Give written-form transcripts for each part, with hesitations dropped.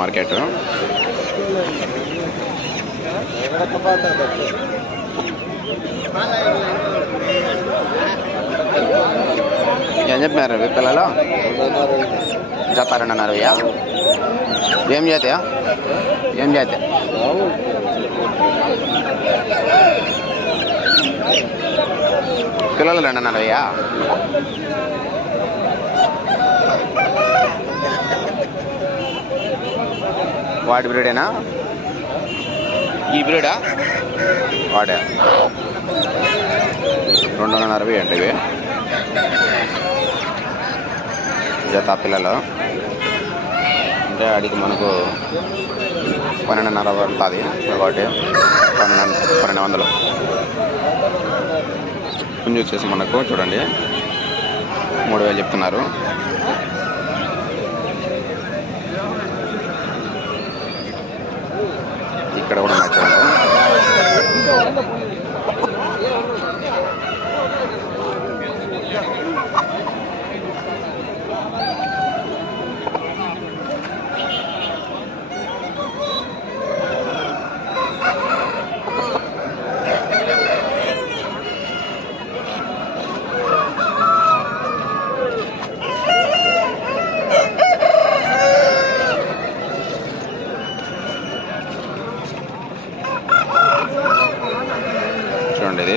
Market ఏం చెప్పినారు పిల్లలు? జత 2.5. ఏం చేత పిల్లలు 2.5. వాడి బ్రీడేనా? ఈ బ్రీడా? వాడే 2.5 అంటే ఇవి జత పిల్లలు. అంటే అడిగి మనకు 12.5 పడుతుంది ఒకటి 1200. పుంజు వచ్చేసి మనకు చూడండి 3000 చెప్తున్నారు. ఇక్కడ కూడా మ్యాచ్ ఉంది. చూడండి ఇది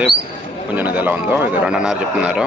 కొంచెం ఎలా ఉందో. ఇది 2.5 చెప్తున్నారు.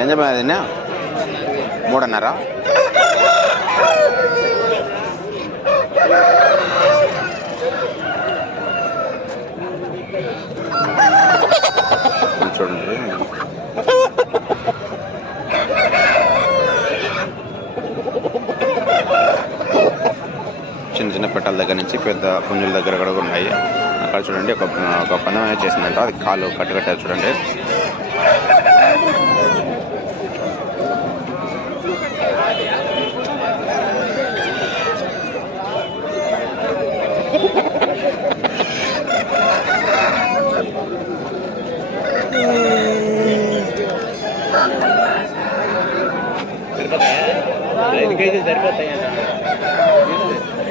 ఏం చెప్పాను? 3.5. చూడండి చిన్న చిన్న పెట్టాల దగ్గర నుంచి పెద్ద పుంజుల దగ్గర కూడా ఉన్నాయి. అక్కడ చూడండి ఒక పందెం చేసిందంట. అది కాలు కట్టారు చూడండి.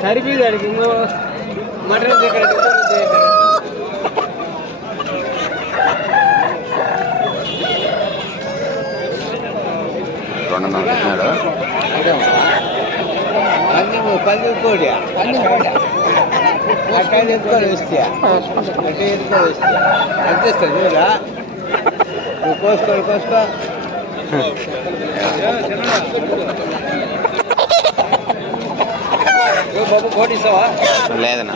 సరిపోయింది మటన్ దగ్గర 2.5 పంది కోడి అట్లా ఎత్తుకొని వస్తే అంతేస్తుంది కదా. కోసుకో బాబు కోడి ఇస్తావా? లేదన్నా.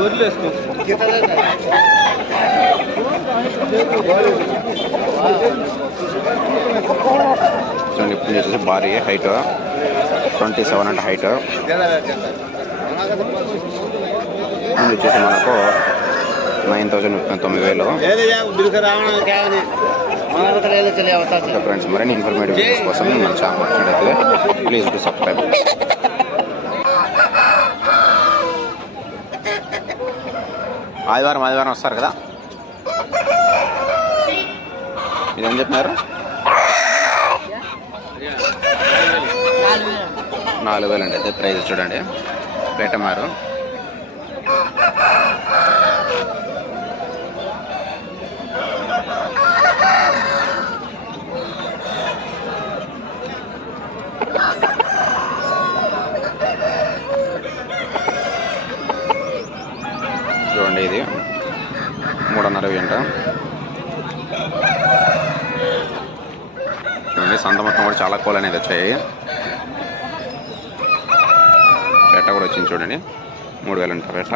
ఊర్లు వేసుకోవచ్చు. చూడండి ఇప్పుడు వచ్చేసి భారీ హైట్ 27 అంటే హైట్. వచ్చేసి మనకు 9,000 ఫ్రెండ్స్. మరిన్ని ఇన్ఫర్మేటివ్ వీడియోస్ కోసం మన ఛానల్ నచ్చినట్లయితే ప్లీజ్ డు సబ్స్క్రైబ్. ఆదివారం వస్తారు కదా. ఇదేం చెప్పినారు? 4,000 అండి. అయితే ప్రైజ్ చూడండి. పెట్టమారు చూడండి. ఇది 3.5 అంట. చూడండి సంత మొత్తం కూడా చాలా కోళ్ళు అనేది వచ్చాయి. పెట్ట కూడా వచ్చింది చూడండి, 3000 అంట పెట్ట.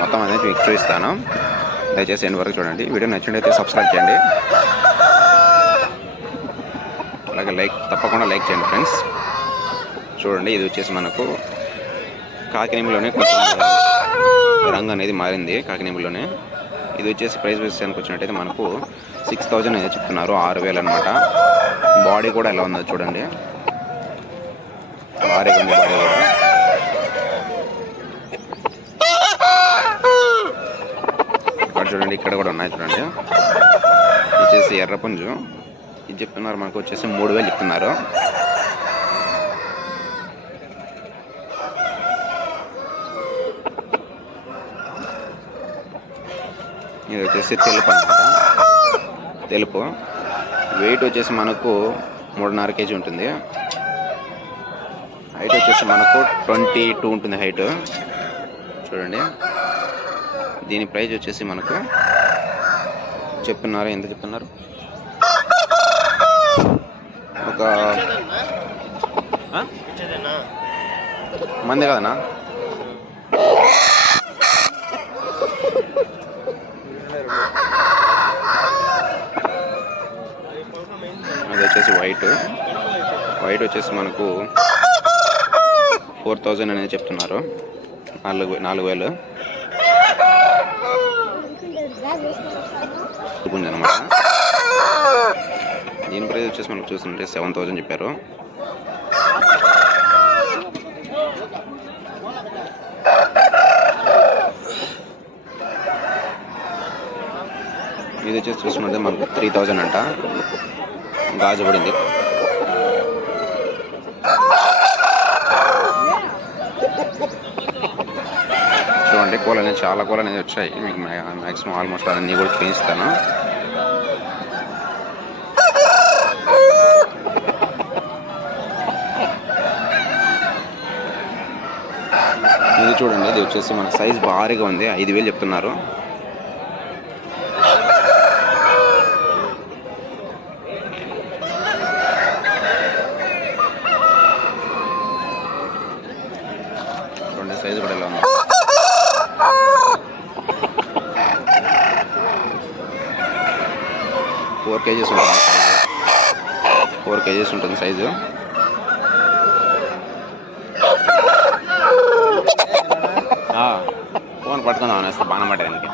మొత్తం అనేది మీకు చూపిస్తాను, దయచేసి ఎండ్ వరకు చూడండి. వీడియో నచ్చినట్లయితే సబ్స్క్రైబ్ చేయండి, అలాగే తప్పకుండా లైక్ చేయండి ఫ్రెండ్స్. చూడండి, ఇది వచ్చేసి మనకు కాకినేమిలోనే కొంచెం రంగు అనేది మారింది. కాకినేమిలోనే ఇది వచ్చేసి ప్రైస్ విషయానికి వచ్చినట్టయితే మనకు 6000 అనేది చెప్తున్నారు, 6000 అనమాట. బాడీ కూడా ఎలా ఉందో చూడండి, భారీగా ఉంది బాడీ కూడా. ఇక్కడ చూడండి, ఇక్కడ కూడా ఉన్నాయి చూడండి. వచ్చేసి ఎర్రపుంజు ఇది చెప్తున్నారు మనకు వచ్చేసి 3000 చెప్తున్నారు. ఇది వచ్చేసి తెలుపు అనమాట, తెలుపు. వెయిట్ వచ్చేసి మనకు 3.5 kg ఉంటుంది. హైట్ వచ్చేసి మనకు 22 ఉంటుంది హైట్. చూడండి, దీని ప్రైస్ వచ్చేసి మనకు చెప్తున్నారు, ఎంత చెప్తున్నారు, ఒక మంది కదనా, అది వచ్చేసి వైట్ వచ్చేసి మనకు 4000 అనేది చెప్తున్నారు, 4000 అనమాట. దీని ప్రైస్ వచ్చేసి మనకు చూస్తుంటే 7000 చెప్పారు. ఇది వచ్చేసి చూసుకుంటే మనకు 3000 అంట, గాజు పడింది. చూడండి, కోళ్ళు అనేది చాలా కోళ్ళు అనేది వచ్చాయి. మీకు మ్యాక్సిమం ఆల్మోస్ట్ అన్నీ కూడా చూపిస్తాను. ఇది చూడండి, ఇది వచ్చేసి మన సైజ్ భారీగా ఉంది, 5000 చెప్తున్నారు. చూడండి, సైజు కూడా ఎలా ఉంది. 4 kgs ఉంటుంది సైజు, 4 kgs ఉంటుంది సైజు. ఫోన్ పట్టుకుందాం అనేస్తే బాణం పట్టడానికి.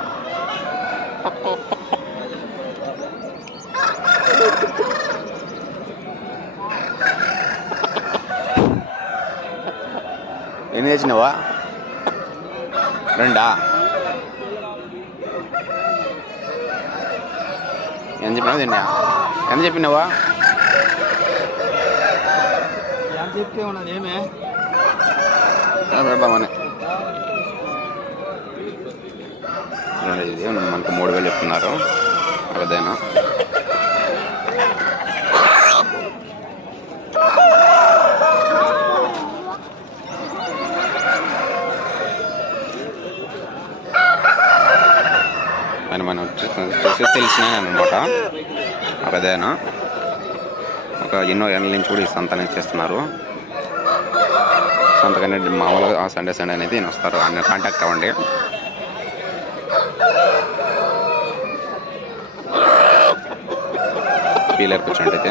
ఎన్ని తెచ్చినావా? 2 ఎంత చెప్పినావు? తిన్నా ఎంత చెప్పినావా? పెడదామని. ఇది మనకు 3000 చెప్తున్నారు, అదేనా. మనం వచ్చేసి తెలిసినాయి అనమాట, అదేనా. ఒక ఎన్నో ఏళ్ళ నుంచి కూడా ఈ సంత అనేది చేస్తున్నారు. సంతకనే మామూలుగా సండే అనేది వస్తారు, అన్న కాంటాక్ట్ అవ్వండి. పీలర్కి వచ్చినట్టయితే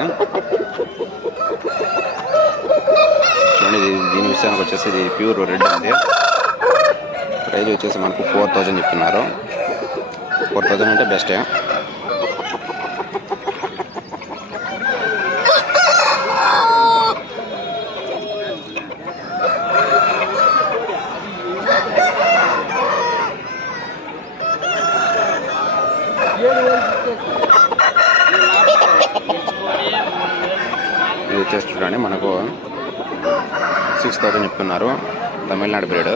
చూడండి, దీని విషయానికి వచ్చేసి ఇది ప్యూర్ రెడ్ ఉంది. ప్రైజ్ వచ్చేసి మనకు 4000 చెప్తున్నారు. 4000 అంటే బెస్టే. ఇది వచ్చేసి చూడండి, మనకు 6000 చెప్తున్నారు, తమిళనాడు బ్రీడ్.